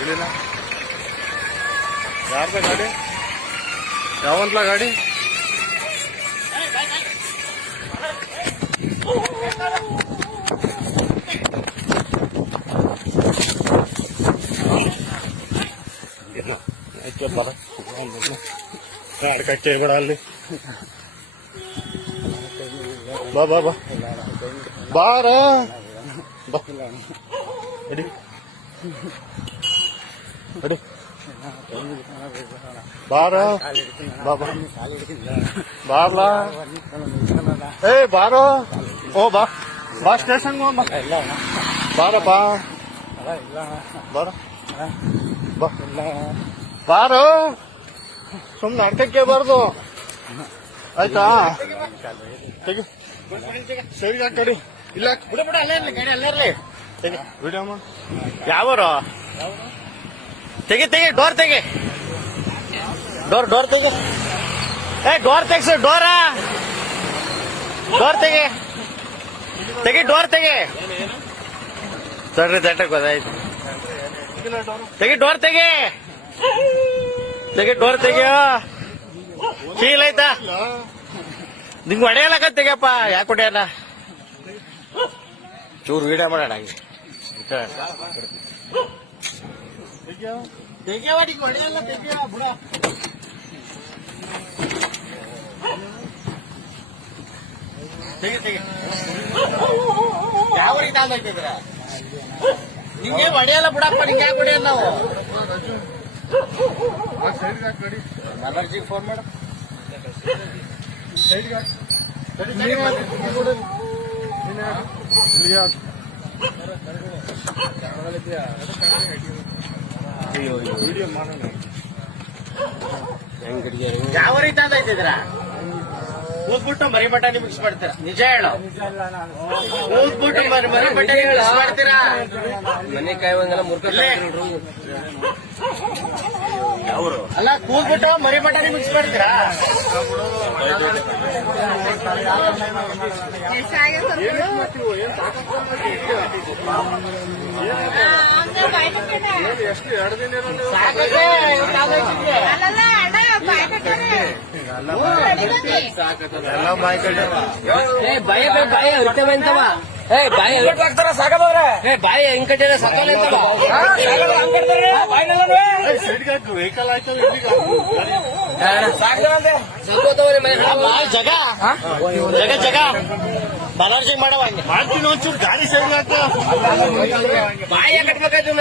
ಹೇಳಿಲ್ಲ ಯಾರ್ದ ಗಾಡಿ ಯಾವಂತ್ಲ ಗಾಡಿ ಆಯ್ತು ಬರ ಗಾಡಿ ಕಟ್ಟೆ ಕೂಡ ಅಲ್ಲಿ ಬಾ ಬಾ ಬಾ ಬಾರ ಬಾ ಎಡಿ ಎಡಿ ಬಾರ. ಬಾ ಬಾ ಬಾರ್ಲಾ. ಏ, ಬಾರೋ. ಓ, ಬಾ. ಬಾ ಸ್ಟೇಷನ್ ಬಾ. ಬಾರ. ಸುಮ್ನೆ ಅಡ್ಕಕ್ಕೆ ಬಾರ್ದು. ಆಯ್ತಾ? ತೆಗಿ. ಸರಿ ಕಡಿ. ಇಲ್ಲ, ಬಿಡ ಬಿಡ, ಅಲ್ಲೇ ಗಾಡಿ ಅಲ್ಲೇ ವಿಡಿಯೋ ಮಾಡು ಯಾವರು? ತೆಗಿ ತೆಗಿ ಡೋರ್ ತೆಗಿ ಡೋರ್ ಡೋರ್ ತೆಗಿ ಏ ಡೋರ್ ತೆಗ್ಸು ಡೋರ ಡೋರ್ ತೆಗಿ ತೆಗಿ ಡೋರ್ ತೆಗಿ ತಡ್ರಿ ತಟ್ಟಕ್ ಗೊತ್ತಾಯ್ತು ತೆಗಿ ಡೋರ್ ತೆಗಿ ತೆಗಿ ಡೋರ್ ತೆಗಿಯೋ ಕೀಲ್ ಐತಾ ನಿಂಗೆ ಹೊಡೆಯಲಕ್ಕ ತೆಗಿಯಪ್ಪ ಯಾಕೆ ಹೊಡೆಯಲ್ಲ ಚೂರು ವಿಡಿಯೋ ಮಾಡೋಣ ಹಂಗೆ ಯಾವ ನಿಂಗೆ ಹೊಡೆಯಲ್ಲ ಬಿಡಪ್ಪ ನಿಂಗೆ ಯಾಕೆ ಹೊಡೆಯಲ್ಲ ನಾವು ಮನರ್ಜಿಗೆ ಫೋನ್ ಮಾಡ ಯಾವ ರೀತಿ ಅಂತ ಇದ್ದಿದ್ರ ಕೂತ್ಬಿಟ್ಟು ಮರಿ ಬಟಾಣಿ ಮಿಕ್ಸ್ ಮಾಡ್ತೀರಾ? ನಿಜ ಹೇಳೋ. ಹೋಗ್ಬಿಟ್ಟು ಮರಿ ಮರಿ ಬಟಾಣಿ ಮಿಕ್ಸ್ ಮಾಡ್ತೀರಾ? ಮನೆ ಕಾಯುವಂಗೆಲ್ಲ ಮುರ್ಕ ಇಲ್ಲೇ. ಅಲ್ಲ ಕೂತ್ಬಿಟ್ಟು ಮರಿ ಬಟಾಣಿ ಮಿಕ್ಸ್ ಮಾಡ್ತೀರಾ? ಎಷ್ಟು ಎರಡು ದಿನ. ಎಲ್ಲ ಕಟ್ಟ ಭಯ ಭಯ ಬಾಯ ಏ ಬಾಯ ಹಾಕ್ತಾರ ಸಾಕಾದ್ರೆ ಏ ಬಾಯಿ ಹೆಂಗ್ ಕಟ್ಟಿದ್ರೆ ಸತ್ತಲ್ಲ ವೆಹಿಕಲ್ ಆಯ್ತಲ್ಲ ಸತ್ತೋತವ್ರೆ ಮನೆ ಬಾಯ್ ಜಗ. ಜಗ ಜಗ. ಬಾಲಾರ್ಜಿ ಮಾಡವ ಮಾಡ್ತೀನಿ ಒಂಚೂರು ಗಾಡಿ ಸೈಡ್ ಹಾಕ. ಬಾಯ ಕಟ್ಬೇಕಾಯ್ತು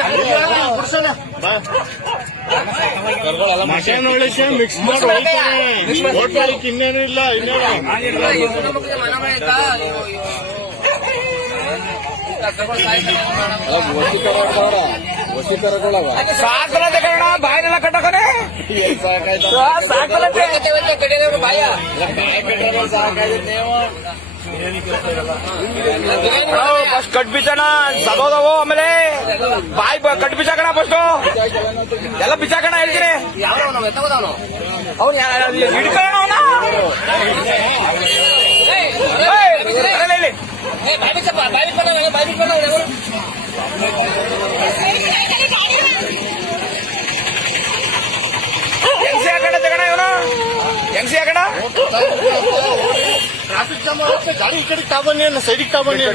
ಮಿಕ್ಸ್ ಮಾಡಿ ಹೋಗ್ತಾರೆ ಹೋಟ್ಲಕ್ಕೆ ಇನ್ನೇನು ಇನ್ನೇನು ಸಾಕಲತೆ ಕಣ ಬಾಯನೆಲ್ಲ ಕಟ್ಟಕನೆ? ಸಾಕಲತೆ. ಬಾಯ ಫಸ್ಟ್ ಕಟ್ ಬಿಚ್ಚಣ ಸದೋದವು ಆಮೇಲೆ ಬಾಯಿ ಕಟ್ ಬಿಸಾಕಣ ಫಸ್ಟ್ ಎಲ್ಲ ಬಿಸಾಕಣ ಹೇಳ್ತೀರಿ. ಅವ್ನು ಹಿಡ್ಕೊಳ್ಳೋಣ బయటకు బయటకు పడాలి బయటకు పడాలి ఎవరు ఎంసీ అక్కడ దిగడా ఎవరు ఎంసీ అక్కడ ట్రాఫిక్ జామ్ గాడి ఇక్కడికి తాబండి సైడ్కి తాబండి